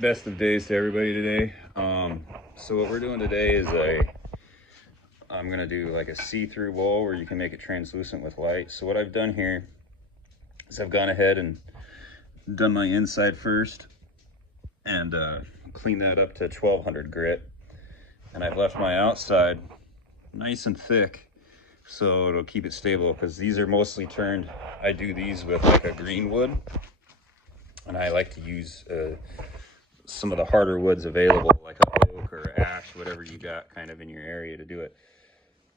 Best of days to everybody today. So what we're doing today is I'm gonna do like a see-through bowl where you can make it translucent with light. So what I've done here is I've gone ahead and done my inside first and cleaned that up to 1200 grit, and I've left my outside nice and thick so it'll keep it stable, because these are mostly turned. I do these with like a green wood, and I like to use some of the harder woods available, like a oak or ash, whatever you got kind of in your area to do it.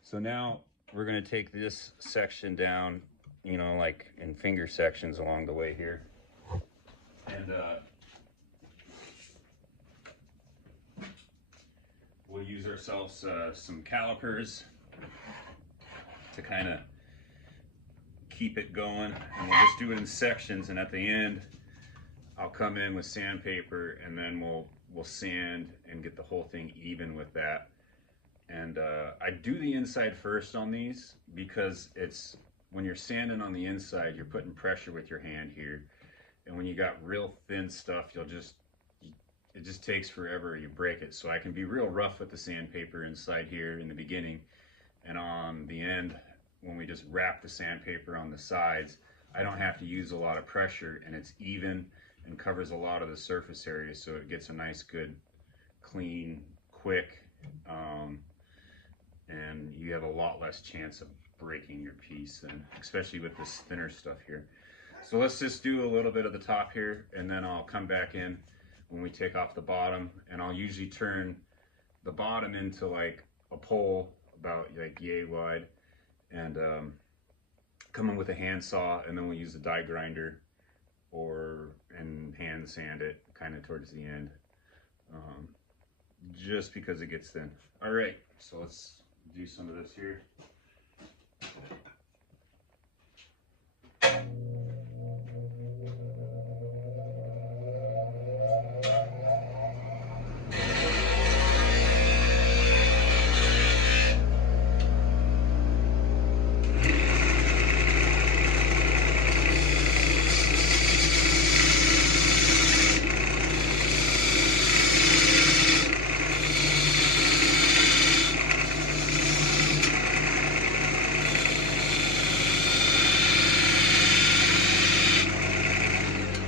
So now we're going to take this section down, like in finger sections along the way here. And we'll use ourselves some calipers to kind of keep it going. And we'll just do it in sections. And at the end, I'll come in with sandpaper, and then we'll sand and get the whole thing even with that. And I do the inside first on these, because it's when you're sanding on the inside, you're putting pressure with your hand here, and when you got real thin stuff, it just takes forever. You break it. So I can be real rough with the sandpaper inside here in the beginning, and on the end, when we just wrap the sandpaper on the sides, I don't have to use a lot of pressure, and it's even and covers a lot of the surface area, so it gets a nice, good, clean, quick, and you have a lot less chance of breaking your piece, and especially with this thinner stuff here. So let's just do a little bit of the top here, and then I'll come back in when we take off the bottom, and I'll usually turn the bottom into like a pole about like yay wide, and come in with a handsaw, and then we'll use a die grinder and hand sand it kind of towards the end, just because it gets thin. All right, so let's do some of this here.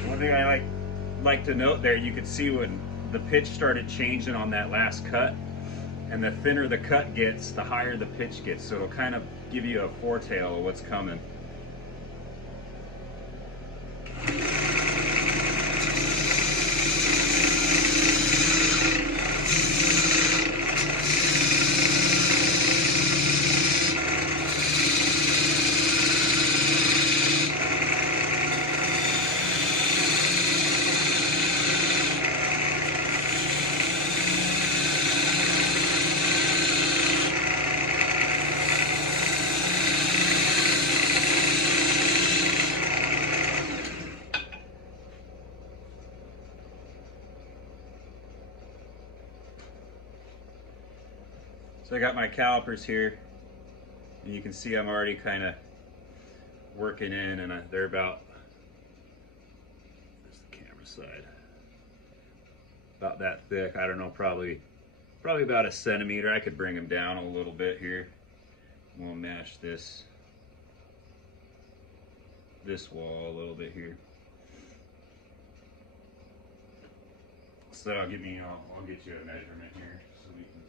One thing I like to note there, you could see when the pitch started changing on that last cut, and the thinner the cut gets, the higher the pitch gets. So it'll kind of give you a foretell of what's coming. So I got my calipers here, and you can see I'm already kind of working in, and they're about, there's the camera side, about that thick. I don't know, probably about a centimeter. I could bring them down a little bit here. We'll match this wall a little bit here. So that'll give me, I'll get you a measurement here so we can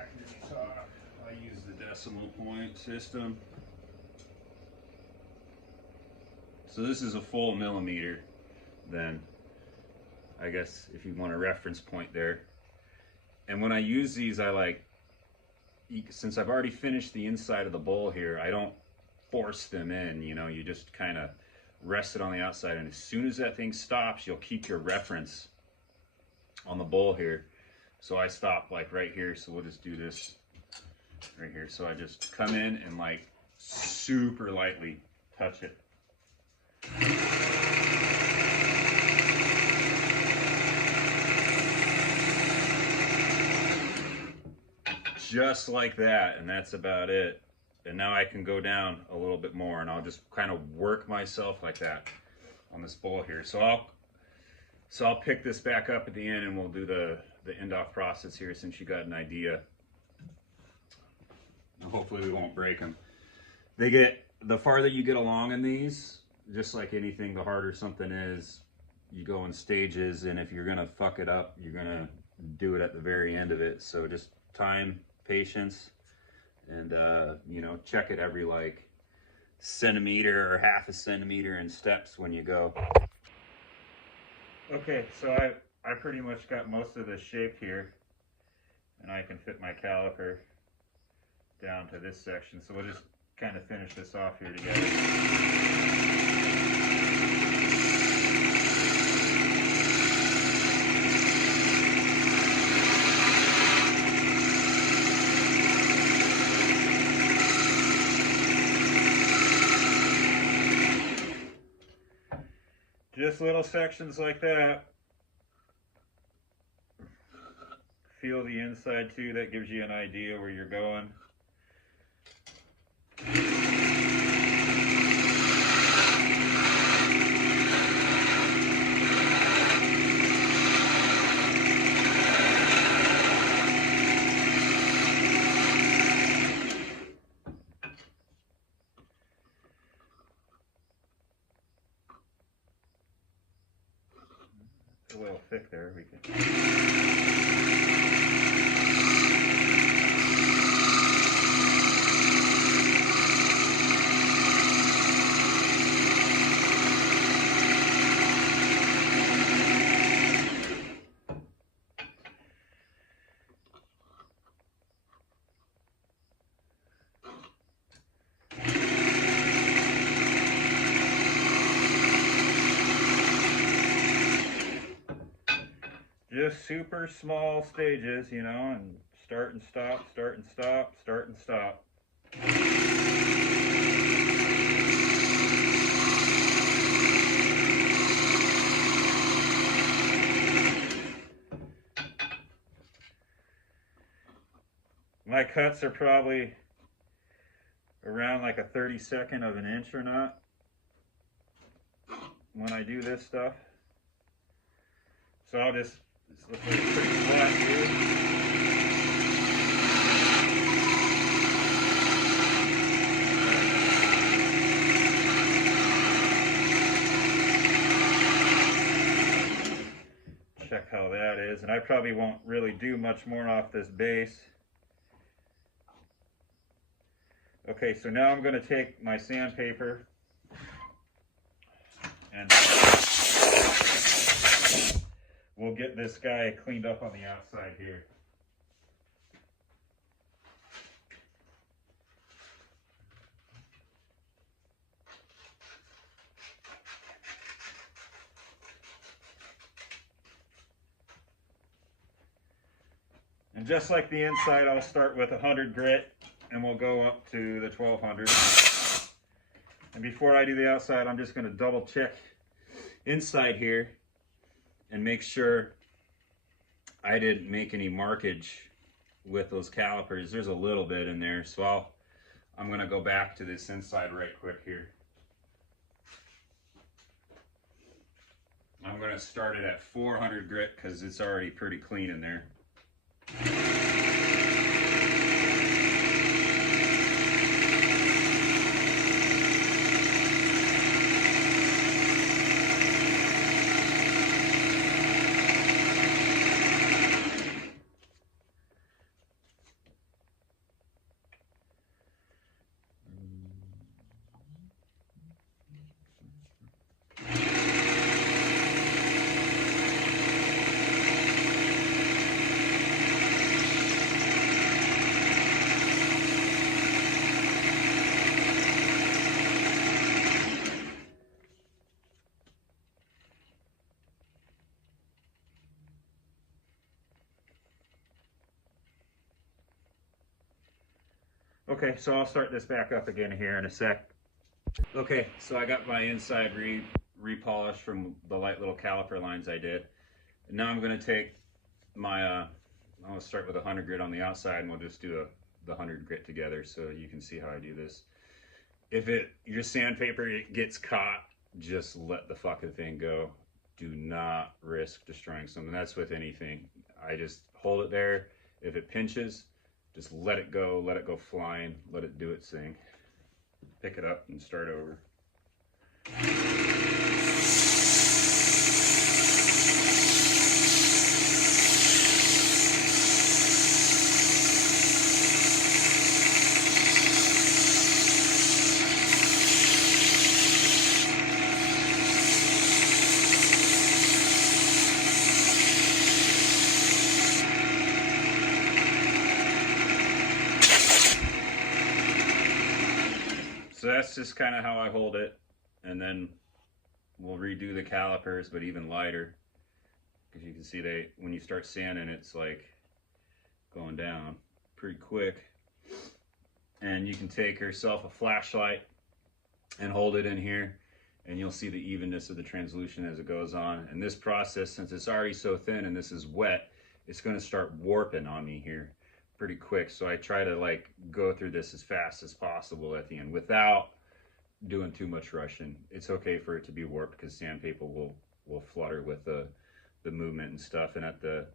accurately talk. I use the decimal point system. So this is a full millimeter, then, I guess, if you want a reference point there. And when I use these, since I've already finished the inside of the bowl here, I don't force them in, you just kind of rest it on the outside, and as soon as that thing stops, you'll keep your reference on the bowl here. So I stop like right here, so we'll just do this right here. So I just come in and like super lightly touch it. Just like that, and that's about it. And now I can go down a little bit more, and I'll just kind of work myself like that on this bowl here. So So I'll pick this back up at the end and we'll do the end off process here since you got an idea. And hopefully we won't break them. The farther you get along in these, just like anything, the harder something is. You go in stages, and if you're gonna fuck it up, you're gonna do it at the very end of it. So just time, patience, and you know, check it every like centimeter or half a centimeter in steps when you go. Okay, so I pretty much got most of this shaped here, and I can fit my caliper down to this section. So we'll just kind of finish this off here together. Just little sections like that. Feel the inside too, that gives you an idea where you're going. It's a little thick there. We can. Just super small stages, you know, and start and stop, start and stop, start and stop. My cuts are probably around like a 32nd of an inch or not when I do this stuff. So this looks like it's pretty flat here. Check how that is, and I probably won't really do much more off this base. Okay, so now I'm going to take my sandpaper and we'll get this guy cleaned up on the outside here. And just like the inside, I'll start with 100 grit and we'll go up to the 1200. And before I do the outside, I'm just going to double check inside here and make sure I didn't make any markage with those calipers. There's a little bit in there, so I'm going to go back to this inside right quick here. I'm going to start it at 400 grit because it's already pretty clean in there. Okay, so I'll start this back up again here in a sec. Okay, so I got my inside repolished from the light little caliper lines I did. And now I'm going to take my, I'm going to start with 100 grit on the outside and we'll just do the 100 grit together so you can see how I do this. If your sandpaper gets caught, just let the fucking thing go. do not risk destroying something. That's with anything. I just hold it there. If it pinches, just let it go flying, let it do its thing. Pick it up and start over. So that's just kind of how I hold it, and then we'll redo the calipers, but even lighter, because you can see when you start sanding, it's like going down pretty quick. And you can take yourself a flashlight and hold it in here, and you'll see the evenness of the translution as it goes on. And this process, since it's already so thin and this is wet, it's going to start warping on me here pretty quick. So I try to like go through this as fast as possible at the end without doing too much rushing. It's okay for it to be warped because sandpaper will flutter with the movement and stuff. And at the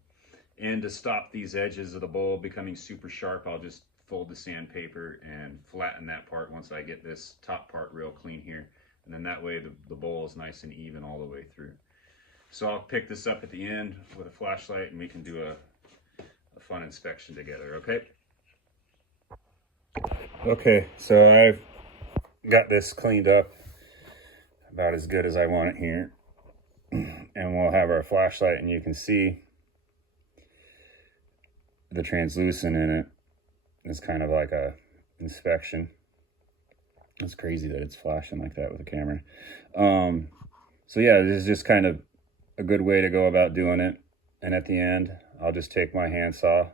end, to stop these edges of the bowl becoming super sharp, I'll just fold the sandpaper and flatten that part once I get this top part real clean here. And then that way the bowl is nice and even all the way through. So I'll pick this up at the end with a flashlight and we can do a fun inspection together, okay? Okay, so I've got this cleaned up about as good as I want it here. And we'll have our flashlight and you can see the translucent in it. It's kind of like a inspection. It's crazy that it's flashing like that with a camera. So yeah, this is just kind of a good way to go about doing it. And at the end, I'll just take my handsaw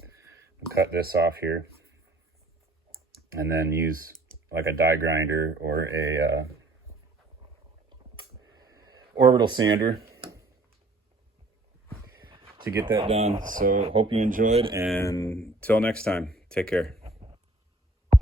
and cut this off here. And then use like a die grinder or a orbital sander to get that done. So hope you enjoyed, and till next time, take care.